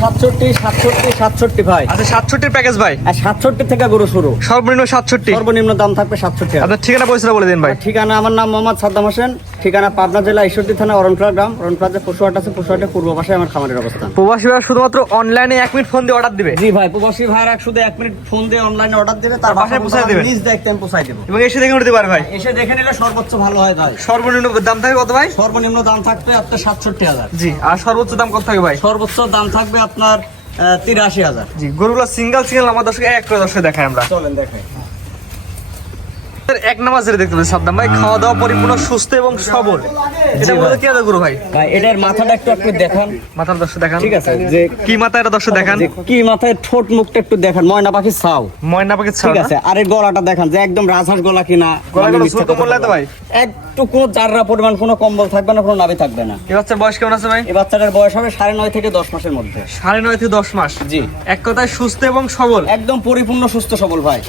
সাতষট্টি সাতষট্টি সাতষট্টি সাতষট্টি ভাই। আচ্ছা সাতষট্টির প্যাকেজ ভাই। সাতষট্টি থেকে গরু শুরু। সর্বনিম্ন সাতষট্টি। সর্বনিম্ন দাম থাকবে সাতষট্টি আপনার ঠিকানা পয়সা বলে দিন ভাই। ঠিকানা আমার নাম মোহাম্মদ সাদ্দাম হোসেন। ঠিকানা পাবনা জেলা ঈশ্বরদী থানা অরণখোলা গ্রাম। অরণখোলা যে পশুহাট আছে পশুহাটের পূর্ব পাশে আমার খামারের অবস্থান। প্রবাসী ভাই শুধুমাত্র অনলাইনে এক মিনিট ফোন দিয়ে অর্ডার দিবে? জি ভাই প্রবাসী ভাইরা শুধু এক মিনিট ফোন দিয়ে অনলাইনে অর্ডার দেবে তার বাসায় পৌঁছায় দিবেন? নিজ দেখতে আমি পৌঁছাই দেবো। এবং এসে দেখে নিতে পারে ভাই। এসে দেখে নিলে সর্বোচ্চ ভালো হয় ভাই। সর্বনিম্ন দাম থাকবে কত ভাই? সর্বনিম্ন দাম থাকবে আপনার সাতষট্টি হাজার। জি আর সর্বোচ্চ দাম কত থাকবে ভাই? সর্বোচ্চ দাম থাকবে আপনার তিরাশি হাজার। জি গরুগুলো সিঙ্গেল সিঙ্গেল আমার দর্শক এক করে দর্শক দেখায় আমরা। চলেন দেখাই। এক নামাজ যেটা দেখতে পাচ্ছি সাদ্দাম ভাই খাওয়া দাওয়া পরিপূর্ণ সুস্থ এবং সবল। এটা বলতে কি আদা গরু ভাই? ভাই এটার মাথাটা একটু আপনি দেখান। মাথার দর্শক দেখান। ঠিক আছে যে কি মাথা এটা দর্শক দেখান? কি মাথায় ঠোঁট মুখটা একটু দেখান ময়না পাখি ছাও। ময়না পাখি ঠিক আছে আর এই গলাটা দেখান যে একদম রাজহাঁস গলা কিনা। ছোট করলে তো ভাই? একটু কোনো চাররা পরিমাণ কোনো কম্বল থাকবে না কোনো নাভি থাকবে না। এই বাচ্চার বয়স কেমন আছে ভাই? এই বাচ্চাটার বয়স হবে সাড়ে নয় থেকে দশ মাসের মধ্যে। সাড়ে নয় থেকে দশ মাস? জি। এক কথায় সুস্থ এবং সবল। একদম পরিপূর্ণ সুস্থ সবল ভাই।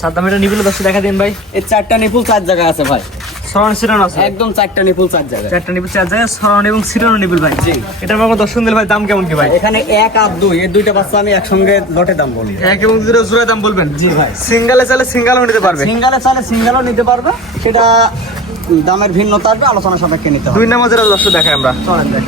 সাদ্দাম এটা নিবিল দর্শক দেখা দিন ভাই। এই চারটা নিপুল চার জায়গা আছে ভাই। সরণ সিরান আছে? একদম চারটা নিপুল চার জায়গায়। চারটা নিপুল চার জায়গায় সরণ এবং সিরানো নিপুল ভাই। জি। এটার আমার দর্শন দিল ভাই দাম কেমন কি ভাই? এখানে এক আর দুই এই দুইটা বাচ্চা আমি একসঙ্গে লটে দাম বলি। এক এবং দুটো জোড়া দাম বলবেন? জি ভাই। সিঙ্গেলে চালে সিঙ্গালও নিতে পারবে। সিঙ্গালে চালে সিঙ্গালও নিতে পারবে। সেটা দামের ভিন্নতা আসবে আলোচনা সাপেক্ষে নিতে হবে। দুই নাম্বার দর্শক দেখায় আমরা।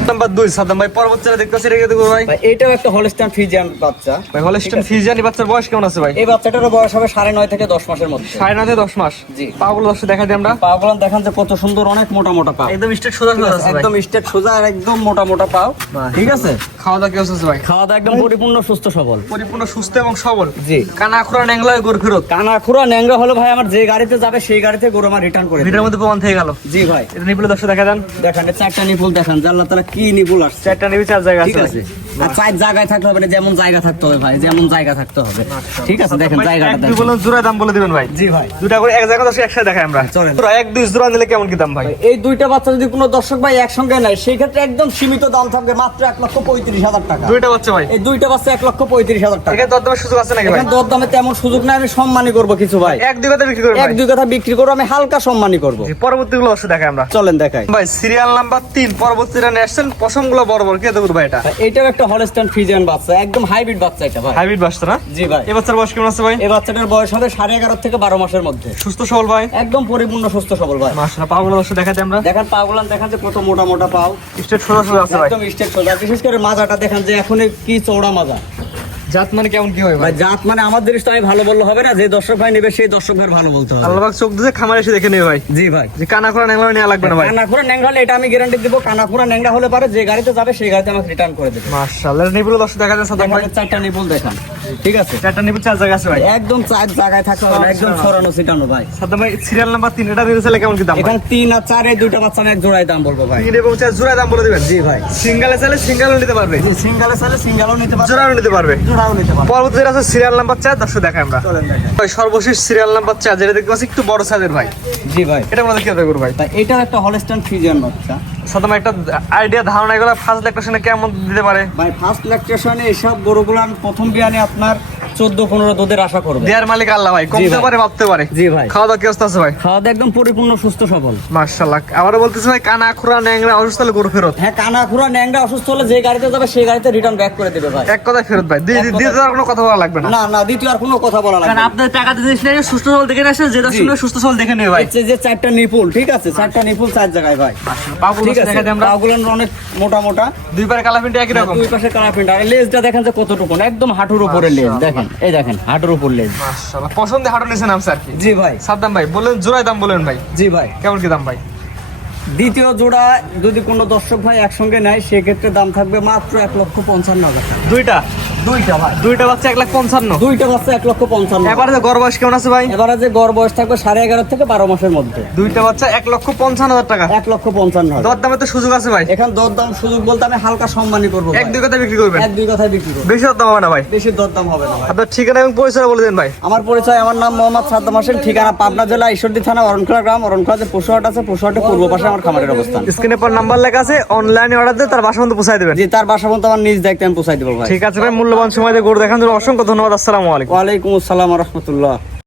নাম্বার দুই সাদ্দাম ভাই পরবর্তী যেটা দেখতে পাচ্ছি এটা ভাই? এটাও একটা হলস্টাইন ফিজিয়ান বাচ্চা। ভাই হলস্টেন ফিজিয়ানি বাচ্চার বয়স কেমন আছে ভাই? এই বাচ্চাটারও বয়স হবে সাড়ে নয় থেকে দশ মাসের মধ্যে। সাড়ে নয় থেকে দশ মাস? জি। পাগুলো দর্শক দেখা দিই আমরা। পাগুলো দেখান যে কত সুন্দর অনেক মোটা মোটা পা একদম স্ট্রেট সোজা একদম স্টেট সোজা আর একদম মোটা মোটা পাও। ঠিক আছে? খাওয়া দাওয়া কি অবস্থা আছে ভাই? খাওয়া দাওয়া একদম পরিপূর্ণ সুস্থ সবল। পরিপূর্ণ সুস্থ এবং সবল। জি। কানা খোরা ন্যাংলা গরু ফেরত। কানা খুরা ন্যাংরা হলো ভাই আমার যে গাড়িতে যাবে সেই গাড়িতে গরু আমার রিটার্ন করে দিবে। ভিডিওর মধ্যে প্রমাণ থেকে গেল। জি ভাই। এটা নিপুল দর্শক দেখা যান। দেখেন চারটা নিপুল দেখান জানলা আল্লাহ তালা কি নিপুল আসছে। চারটা নিপুল চার জায়গা ঠিক আছে। আর চার জায়গায় থাকতে হবে যেমন জায়গা থাকতে হবে ভাই যেমন জায়গা থাকতে হবে। ঠিক আছে দেখেন জায়গাটা দেখেন। বলুন জোড়া দাম বলে দিবেন ভাই। জি ভাই। দুটা করে এক জায়গা দর্শক একসাথে দেখাই আমরা। চলেন। এক দুই জোড়া নিলে কেমন কি দাম ভাই? এই দুইটা বাচ্চা যদি কোনো দর্শক ভাই একসঙ্গে নেয় সেই ক্ষেত্রে একদম সীমিত দাম থাকবে মাত্র এক লক্ষ পঁয়ত্রিশ হাজার টাকা। দুইটা বাচ্চা ভাই? এই দুইটা বাচ্চা এক লক্ষ পঁয়ত্রিশ হাজার টাকা। এখানে দরদামের সুযোগ আছে নাকি ভাই? এখন দর তেমন সুযোগ নাই আমি সম্মানই করব কিছু ভাই। এক দুই কথা বিক্রি করবেন এক দুই কথা বিক্রি করব আমি হালকা সম্মানই করব। পরবর্তী গুলো অবশ্যই দেখাই আমরা। চলেন দেখাই। ভাই সিরিয়াল নাম্বার তিন পরবর্তীটা নিয়ে আসছেনগুলো বড় বড়। কে দেবো ভাই এটা? এটাও একটা হলস্টাইন ফ্রিজিয়ান বাচ্চা একদম হাইব্রিড বাচ্চা এটা ভাই। হাইব্রিড বাচ্চা না? জি ভাই। এ বাচ্চার বয়স কেমন আছে ভাই? এই বাচ্চাটার বয়স হবে সাড়ে এগারো থেকে বারো মাসের মধ্যে। সুস্থ সবল ভাই? একদম পরিপূর্ণ সুস্থ সবল ভাই। মাশাআল্লাহ পাগুলো দর্শক দেখাতে আমরা। দেখেন পাগুলো দেখেন যে কত মোটা মোটা পাও। স্টেট সোজা সোজা আছে ভাই। একদম স্টেট সোজা। বিশেষ করে মাজাটা দেখেন যে এখন কি চওড়া মাজা। জাত মানে কেমন কি হয় ভাই? জাত মানে আমার দৃষ্টি আমি ভালো বললে হবে না যে দর্শক ভাই নেবে সেই দর্শক ভাই ভালো বলতে হবে। আল্লাহ চোখ দিয়ে খামার এসে দেখে নেবে ভাই। জি ভাই। যে কানা করা নেংলা নেওয়া লাগবে না ভাই। কানাখুরা ন্যাংরা হলে এটা আমি গ্যারান্টি দিব কানাখুরা ন্যাংরা হলে পারে যে গাড়িতে যাবে সেই গাড়িতে আমাকে রিটার্ন করে দেবে। মাশাআল্লাহ নিপুল দর্শক দেখা যাচ্ছে দেখেন চারটা নিপুল দেখান। ঠিক আছে? চারটা নিপুল চার জায়গা আছে ভাই। একদম চার জায়গায় থাকতে হবে একদম ছড়ানো ছিটানো ভাই। সাদাম ভাই সিরিয়াল নাম্বার তিন এটা দিতে চাইলে কেমন কি দাম এখানে তিন আর চার এই দুইটা বাচ্চা এক জোড়ায় দাম বলব ভাই। তিন এবং চার জোড়া দাম বলে দিবেন? জি ভাই। সিঙ্গেলে চাইলে সিঙ্গেলও নিতে পারবে। জি সিঙ্গালে চাইলে সিঙ্গালও নিতে পারবে। জোড়াও নিতে পারবে। জোড়াও নিতে পারবে। পরবর্তী আছে সিরিয়াল নাম্বার চার দর্শক দেখাই আমরা। চলেন ভাই সর্বশেষ সিরিয়াল নাম্বার চার যেটা দেখতে পাচ্ছি একটু বড় সাইজের ভাই। জি ভাই। এটা আমাদের কি করব ভাই। এটাও একটা হলস্টাইন ফিজিয়ান বাচ্চা। সাদাম একটা আইডিয়া ধারণা এগুলো ফার্স্ট লেকটেশনে কেমন দিতে পারে? ভাই ফার্স্ট ল্যাকটেশনে এসব গরুগুলো আমি প্রথম বিয়ানে আপনার চোদ্দ পনেরো দুধের আশা করবে। দেয়ার মালিক আল্লাহ ভাই কমতে পারে ভাবতে পারে। জি ভাই। খাওয়া দাওয়া কি অবস্থা আছে ভাই? খাওয়া দাওয়া একদম পরিপূর্ণ সুস্থ সবল। মার্শাল্লাহ আবারও বলতেছি ভাই কানা খুরা ন্যাংরা অসুস্থ হলে গরু ফেরত। হ্যাঁ কানা খুরা ন্যাংরা অসুস্থ হলে যে গাড়িতে যাবে সেই গাড়িতে রিটার্ন ব্যাক করে দেবে ভাই। এক কথায় ফেরত ভাই। দি- দি- কথায়- দিতে দেওয়ার কোনো কথা বলা লাগবে না। না না দ্বিতীয় আর কোনো কথা বলা লাগবে কারণ। আপনার টাকা চাইলে সুস্থ সবল দেখে আসে যেটা শুনে সুস্থ সবল দেখে নেবে ভাই। যে চারটা নিপুল ঠিক আছে? চারটা নিপুল চার জায়গায় ভাই। পাগুলো ঠিক আছে? অনেক মোটা মোটা। দুই পারে কালা প্যান্ট একই রকম। দুই পাশে কালা প্রিন্ট। আর লেজটা দেখেন যে কতটুকু একদম হাঁটুর উপরে লেজ দেখেন। এই দেখেন হাঁটুর উপর লেজ। মার্শাল্লাহ পছন্দে হাঁটু নিচে নামছে আর কি? জি ভাই। সাদ্দাম ভাই বলেন জোড়ায় দাম বলেন ভাই। জি ভাই। কেমন কি দাম ভাই? দ্বিতীয় জোড়া যদি কোনো দর্শক ভাই একসঙ্গে নেয় সেক্ষেত্রে দাম থাকবে মাত্র এক লক্ষ পঞ্চান্ন হাজার টাকা। দুইটা? দুইটা ভাই। দুইটা বাচ্চা এক লাখ পঞ্চান্ন। দুইটা বাচ্চা এক লক্ষ পঞ্চান্ন। এবারে যে গড় বয়স কেমন আছে ভাই? এবারে যে গড় বয়স থাকবে সাড়ে এগারো থেকে বারো মাসের মধ্যে। দুইটা বাচ্চা এক লক্ষ পঞ্চান্ন হাজার টাকা। এক লক্ষ পঞ্চান্ন হাজার। তো সুযোগ আছে ভাই। এখান দরদাম সুযোগ বলতে আমি হালকা সম্মানই করব এক দুই কথা বিক্রি করবেন? এক দুই কথায় বিক্রি করব। বেশি দাম হবে না ভাই। বেশি দরদাম হবে না ভাই। আপনার ঠিকানা এবং পরিচয় বলে দেন ভাই। আমার পরিচয় আমার নাম মোহাম্মদ সাদ্দাম হোসেন ঠিকানা পাবনা জেলা ঈশ্বরদী থানা অরণখোলা গ্রাম। অরণখোলা যে পশুহাট আছে পশুহাটের পূর্ব পাশে আমার খামারের অবস্থান। স্ক্রিনে পর নাম্বার লেখা আছে অনলাইনে অর্ডার দিয়ে তার বাসা মধ্যে পৌঁছায় দেবেন। জি তার বাসা পর্যন্ত আমার নিজ দায়িত্বে আমি পৌঁছাই দেবো ভাই। ঠিক আছে ভাই মূল্যবান সময় দিয়ে গরু দেখান জন্য অসংখ্য ধন্যবাদ আসসালামু আলাইকুম। ওয়ালাইকুম আসসালাম রহমতুল্লাহ।